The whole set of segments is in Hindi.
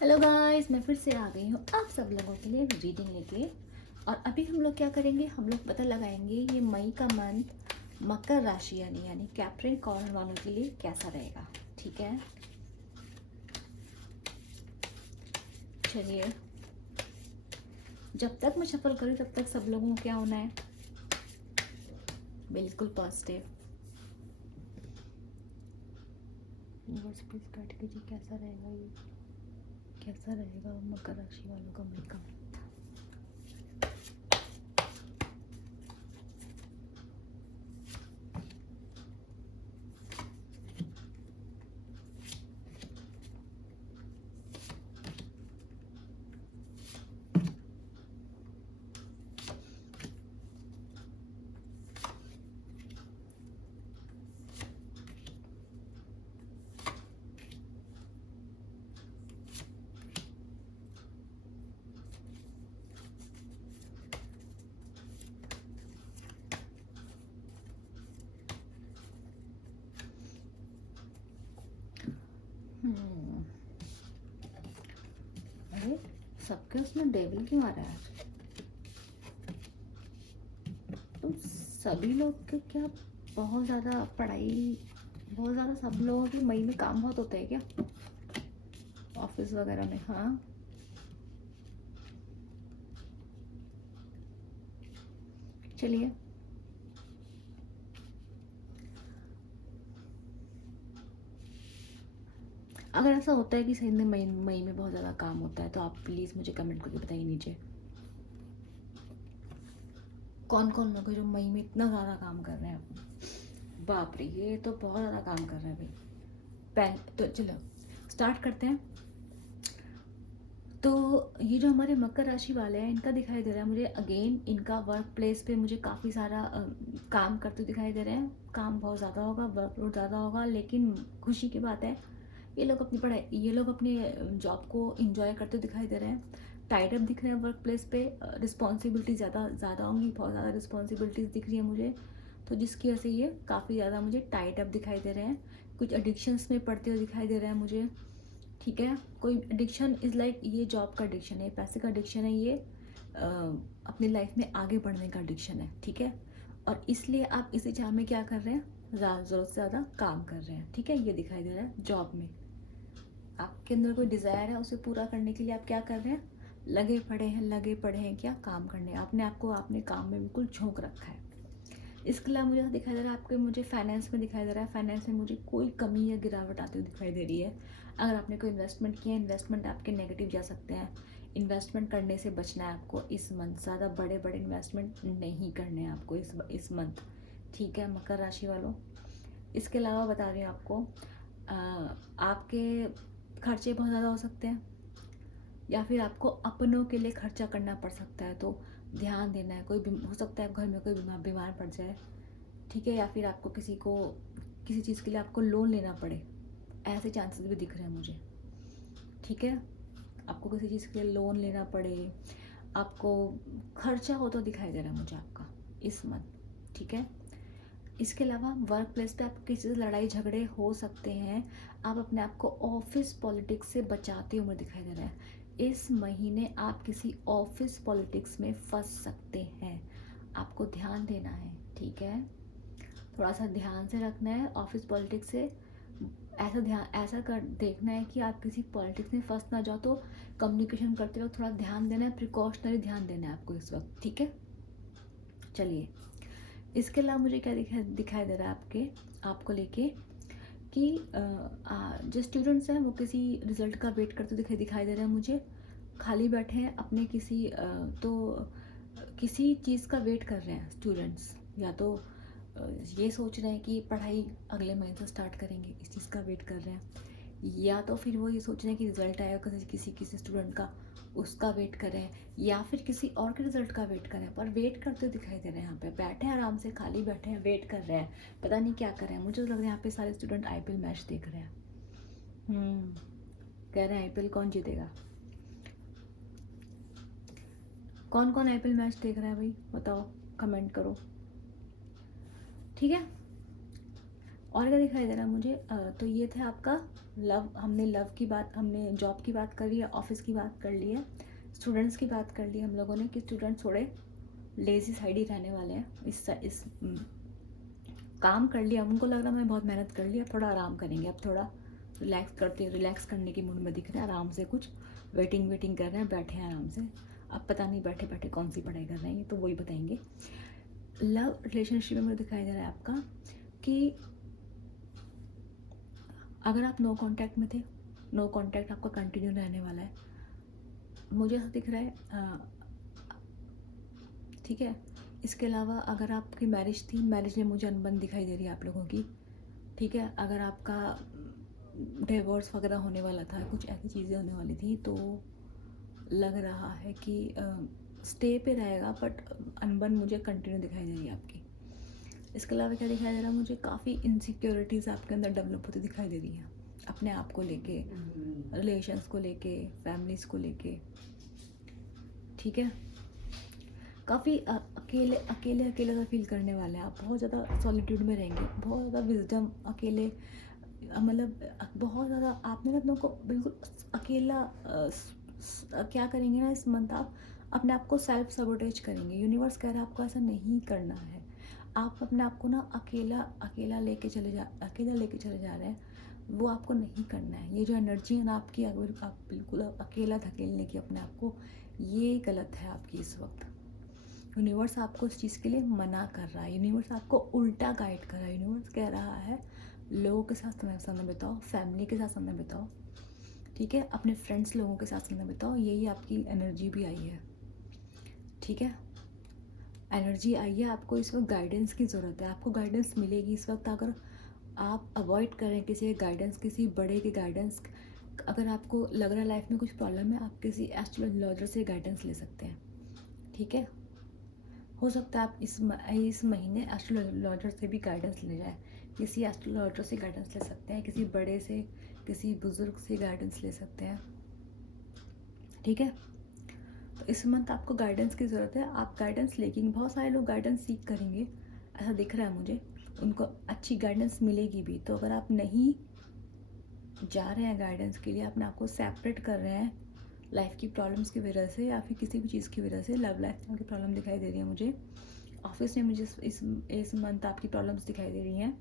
हेलो गाइस, मैं फिर से आ गई हूँ आप सब लोगों के लिए रीडिंग लेके। और अभी हम लोग क्या करेंगे, हम लोग पता लगाएंगे ये मई का मंथ मकर राशि यानी कैप्रिकॉर्न वालों के लिए कैसा रहेगा। ठीक है, चलिए। जब तक मैं शफल करूँ तब तक सब लोगों को क्या होना है, बिल्कुल पॉजिटिव। बस प्लीज गाइड कीजिए कैसा रहेगा ये, कैसा रहेगा मकर राशि वालों का मई का। अरे सबके उसमें डेविल क्यों आ रहा है आज? तुम सभी लोग के क्या बहुत ज़्यादा पढ़ाई, बहुत ज़्यादा सब लोगों की मई में काम बहुत होता है क्या ऑफिस वगैरह में? हाँ, चलिए। अगर ऐसा होता है कि सही में मई मई में बहुत ज़्यादा काम होता है तो आप प्लीज़ मुझे कमेंट करके बताइए नीचे। कौन कौन लोग हैं जो मई में इतना ज़्यादा काम कर रहे हैं? बाप रे, ये तो बहुत ज़्यादा काम कर रहे हैं भाई। तो चलो स्टार्ट करते हैं। तो ये जो हमारे मकर राशि वाले हैं इनका दिखाई दे रहा है मुझे अगेन, इनका वर्क प्लेस पे मुझे काफ़ी सारा काम करते दिखाई दे रहे हैं। काम बहुत ज़्यादा होगा, वर्कलोड ज़्यादा होगा, लेकिन खुशी की बात है ये लोग अपनी पढ़ाई, ये लोग अपने जॉब को इंजॉय करते दिखाई दे रहे हैं। टाइड अप दिख रहे हैं वर्क प्लेस पे, रिस्पॉन्सिबिलिटी ज़्यादा ज़्यादा होंगी, बहुत ज़्यादा रिस्पॉन्सिबिलिटीज़ दिख रही है मुझे। तो जिसकी वजह से ये काफ़ी ज़्यादा मुझे टाइड अप दिखाई दे रहे हैं, कुछ एडिक्शंस में पड़ते हुए दिखाई दे रहा है मुझे। ठीक है, कोई एडिक्शन इज़ लाइक, ये जॉब का एडिक्शन है, पैसे का एडिक्शन है, ये अपनी लाइफ में आगे बढ़ने का एडिक्शन है। ठीक है, और इसलिए आप इसी चाह में क्या कर रहे हैं, ज़्यादा ज़रूरत से ज़्यादा काम कर रहे हैं। ठीक है, ये दिखाई दे रहा है जॉब में आपके अंदर कोई डिज़ायर है, उसे पूरा करने के लिए आप क्या कर रहे हैं, लगे पड़े हैं क्या काम करने, आपने आपको आपने काम में बिल्कुल झोंक रखा है। इसके अलावा मुझे दिखाई दे रहा है आपके, मुझे फाइनेंस में दिखाई दे रहा है, फाइनेंस में मुझे कोई कमी या गिरावट आती हुई दिखाई दे रही है। अगर आपने कोई इन्वेस्टमेंट किया, इन्वेस्टमेंट आपके नेगेटिव जा सकते हैं। इन्वेस्टमेंट करने से बचना है आपको इस मंथ, ज़्यादा बड़े बड़े इन्वेस्टमेंट नहीं करने हैं आपको इस मंथ। ठीक है मकर राशि वालों, इसके अलावा बता रही हूँ आपको, आपके खर्चे बहुत ज़्यादा हो सकते हैं, या फिर आपको अपनों के लिए खर्चा करना पड़ सकता है, तो ध्यान देना है। कोई हो सकता है घर में कोई बीमार पड़ जाए, ठीक है, या फिर आपको किसी चीज़ के लिए आपको लोन लेना पड़े, ऐसे चांसेस भी दिख रहे हैं मुझे। ठीक है, आपको किसी चीज़ के लिए लोन लेना पड़े, आपको खर्चा हो तो दिखाई दे रहा है मुझे आपका इस मंथ। ठीक है, इसके अलावा वर्क प्लेस पे आपको किसी से लड़ाई झगड़े हो सकते हैं, आप अपने आप को ऑफिस पॉलिटिक्स से बचाते हुए दिखाई दे रहा है। इस महीने आप किसी ऑफिस पॉलिटिक्स में फंस सकते हैं, आपको ध्यान देना है। ठीक है, थोड़ा सा ध्यान से रखना है ऑफिस पॉलिटिक्स से, ऐसा कर देखना है कि आप किसी पॉलिटिक्स में फंस ना जाओ। तो कम्युनिकेशन करते वक्त थोड़ा ध्यान देना है, प्रिकॉशनरी ध्यान देना है आपको इस वक्त। ठीक है, चलिए। इसके अलावा मुझे क्या दिखाई दे रहा है आपको लेके कि जो स्टूडेंट्स हैं वो किसी रिजल्ट का वेट करते दिखाई दे रहे हैं मुझे, खाली बैठे हैं अपने किसी चीज़ का वेट कर रहे हैं स्टूडेंट्स, या तो ये सोच रहे हैं कि पढ़ाई अगले महीने से स्टार्ट करेंगे, इस चीज़ का वेट कर रहे हैं, या तो फिर वो ये सोच रहे हैं कि रिज़ल्ट आएगा किसी स्टूडेंट का, उसका वेट कर रहे हैं, या फिर किसी और के रिज़ल्ट का वेट कर रहे हैं। पर वेट करते हुए दिखाई दे रहे हैं, यहाँ पे बैठे हैं आराम से, खाली बैठे हैं, वेट कर रहे हैं, पता नहीं क्या कर रहे हैं। मुझे तो लग रहा है यहाँ पे सारे स्टूडेंट आईपीएल मैच देख रहे हैं। कह रहे हैं आईपीएल कौन जीतेगा, कौन कौन आईपीएल मैच देख रहा है भाई, बताओ, कमेंट करो। ठीक है, और क्या दिखाई दे रहा है मुझे, तो ये थे आपका लव, हमने लव की बात, हमने जॉब की बात कर ली है, ऑफिस की बात कर ली है, स्टूडेंट्स की बात कर ली हम लोगों ने कि स्टूडेंट्स थोड़े लेज़ी साइड ही रहने वाले हैं। इस काम कर लिया, उनको लग रहा है मैं बहुत मेहनत कर ली, अब थोड़ा आराम करेंगे, अब थोड़ा रिलैक्स करने के मूड में दिख रहे हैं, आराम से कुछ वेटिंग कर रहे हैं, बैठे हैं आराम से। अब पता नहीं बैठे बैठे कौन सी पढ़ाई कर रहे हैं, ये तो वही बताएंगे। लव रिलेशनशिप में मुझे दिखाई दे रहा है आपका कि अगर आप नो कांटेक्ट में थे, नो कांटेक्ट आपका कंटिन्यू रहने वाला है, मुझे ऐसा दिख रहा है। ठीक है, इसके अलावा अगर आपकी मैरिज थी, मैरिज में मुझे अनबन दिखाई दे रही है आप लोगों की। ठीक है, अगर आपका डिवोर्स वगैरह होने वाला था, कुछ ऐसी चीज़ें होने वाली थी, तो लग रहा है कि स्टे पे रहेगा, बट अनबन मुझे कंटिन्यू दिखाई दे रही है आपकी। इसके अलावा क्या दिखाई दे रहा है मुझे, काफ़ी इनसिक्योरिटीज़ आपके अंदर डेवलप होती दिखाई दे रही हैं, अपने आप को लेके, रिलेशंस को लेके, फैमिलीज़ को लेके। ठीक है, काफ़ी अकेले अकेले अकेले सा फील करने वाले हैं आप, बहुत ज़्यादा सॉलिट्यूड में रहेंगे, बहुत ज़्यादा विजडम, अकेले मतलब बहुत ज़्यादा आपने ना अपनों को बिल्कुल अकेला क्या करेंगे ना इस मंथ, आप अपने आप को सेल्फ सबोटेज करेंगे। यूनिवर्स कह रहा है आपको ऐसा नहीं करना है, आप अपने आप को ना अकेला लेके चले जा रहे हैं, वो आपको नहीं करना है। ये जो एनर्जी है ना आपकी, अगर आप बिल्कुल अकेला धकेलने की अपने आप को, ये गलत है आपकी इस वक्त। यूनिवर्स आपको इस चीज़ के लिए मना कर रहा है, यूनिवर्स आपको उल्टा गाइड कर रहा है। यूनिवर्स कह रहा है लोगों के साथ समय बिताओ, फैमिली के साथ समय बिताओ, ठीक है, अपने फ्रेंड्स लोगों के साथ समय बिताओ, यही आपकी एनर्जी भी आई है। ठीक है, एनर्जी आई है, आपको इस वक्त गाइडेंस की ज़रूरत है, आपको गाइडेंस मिलेगी इस वक्त। अगर आप अवॉइड करें किसी गाइडेंस, किसी बड़े के गाइडेंस, अगर आपको लग रहा है लाइफ में कुछ प्रॉब्लम है, आप किसी एस्ट्रोलॉजर से गाइडेंस ले सकते हैं। ठीक है, हो सकता है आप इस महीने एस्ट्रोलॉजर से भी गाइडेंस ले जाए, किसी एस्ट्रोलॉजर से गाइडेंस ले सकते हैं, किसी बड़े से, किसी बुज़ुर्ग से गाइडेंस ले सकते हैं। ठीक है, तो इस मंथ आपको गाइडेंस की ज़रूरत है, आप गाइडेंस लेके, बहुत सारे लोग गाइडेंस सीख करेंगे ऐसा दिख रहा है मुझे, उनको अच्छी गाइडेंस मिलेगी भी। तो अगर आप नहीं जा रहे हैं गाइडेंस के लिए, अपने आप को सेपरेट कर रहे हैं लाइफ की प्रॉब्लम्स की वजह से, या फिर किसी भी चीज़ की वजह से, लव लाइफ में प्रॉब्लम दिखाई दे रही है मुझे, ऑफिस में मुझे इस मंथ आपकी प्रॉब्लम्स दिखाई दे रही हैं।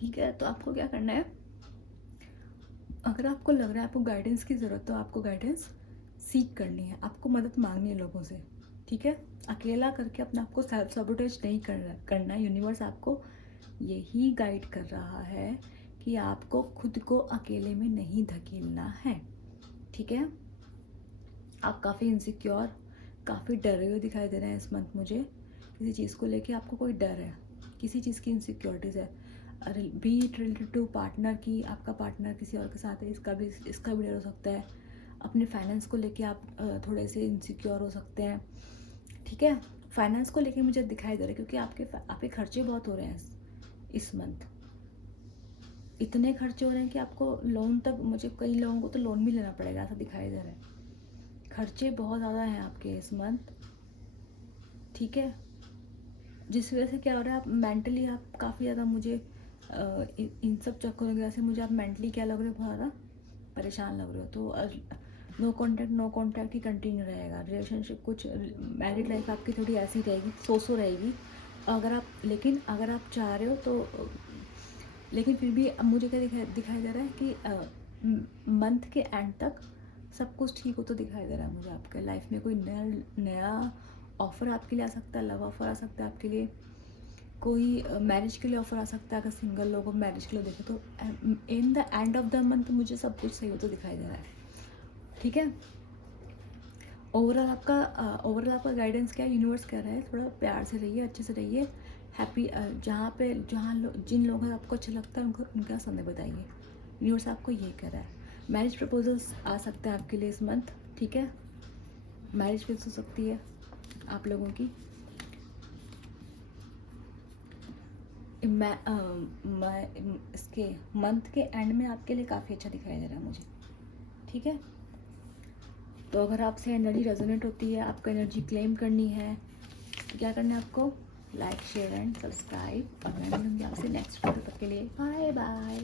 ठीक है, तो आपको क्या करना है, अगर आपको लग रहा है आपको गाइडेंस की ज़रूरत, तो आपको गाइडेंस सीख करनी है, आपको मदद मांगनी है लोगों से। ठीक है, अकेला करके अपने आप को सेल्फ सबोटेज नहीं करना है। यूनिवर्स आपको यही गाइड कर रहा है कि आपको खुद को अकेले में नहीं धकेलना है। ठीक है, आप काफ़ी इनसिक्योर, काफ़ी डरे हुए दिखाई दे रहे हैं इस मंथ मुझे, किसी चीज़ को लेके आपको कोई डर है, किसी चीज़ की इनसिक्योरिटीज़ है, be it related to partner की, आपका पार्टनर किसी और के साथ है, इसका भी डर हो सकता है। अपने फाइनेंस को लेके आप थोड़े से इनसिक्योर हो सकते हैं। ठीक है, फाइनेंस को लेके मुझे दिखाई दे रहा है, क्योंकि आपके खर्चे बहुत हो रहे हैं इस मंथ, इतने खर्चे हो रहे हैं कि आपको लोन तक, मुझे कई लोगों को तो लोन भी लेना पड़ेगा, ऐसा दिखाई दे रहा है। खर्चे बहुत ज़्यादा हैं आपके इस मंथ। ठीक है, जिस वजह से क्या हो रहा है, आप मेंटली आप काफ़ी ज़्यादा, मुझे इन सब चक्करों की वजह से मुझे आप मेंटली क्या लग रहे हो, बहुत ज़्यादा परेशान लग रहे हो। तो नो कॉन्टैक्ट ही कंटिन्यू रहेगा। रिलेशनशिप, कुछ मैरिड लाइफ आपकी थोड़ी ऐसी रहेगी, सो रहेगी। लेकिन अगर आप चाह रहे हो तो, लेकिन फिर भी अब मुझे क्या दिखाई दे रहा है कि मंथ के एंड तक सब कुछ ठीक हो तो दिखाई दे रहा है मुझे। आपके लाइफ में कोई नया ऑफ़र आपके लिए आ सकता है, लव ऑफ़र आ सकता है आपके लिए, कोई मैरिज के लिए ऑफ़र आ सकता है। अगर सिंगल लोगों को मैरिज के लिए देखें तो in the end of the month मुझे सब कुछ सही हो तो दिखाई दे रहा है। ठीक है, ओवरऑल आपका गाइडेंस क्या है, यूनिवर्स कह रहा है थोड़ा प्यार से रहिए, अच्छे से रहिए, हैप्पी, जिन लोगों को आपको अच्छा लगता है उनका समय बताइए। यूनिवर्स आपको ये कह रहा है। मैरिज प्रपोजल्स आ सकता है आपके लिए इस मंथ। ठीक है, मैरिज फिक्स हो सकती है आप लोगों की। मैं इसके मंथ के एंड में आपके लिए काफ़ी अच्छा दिखाई दे रहा है मुझे। ठीक है, तो अगर आपसे एनर्जी रेजोनेट होती है, आपको एनर्जी क्लेम करनी है, तो क्या करना है आपको, लाइक शेयर एंड सब्सक्राइब, और मैं मिलूंगी आपसे नेक्स्ट वीडियो। तक के लिए बाय बाय।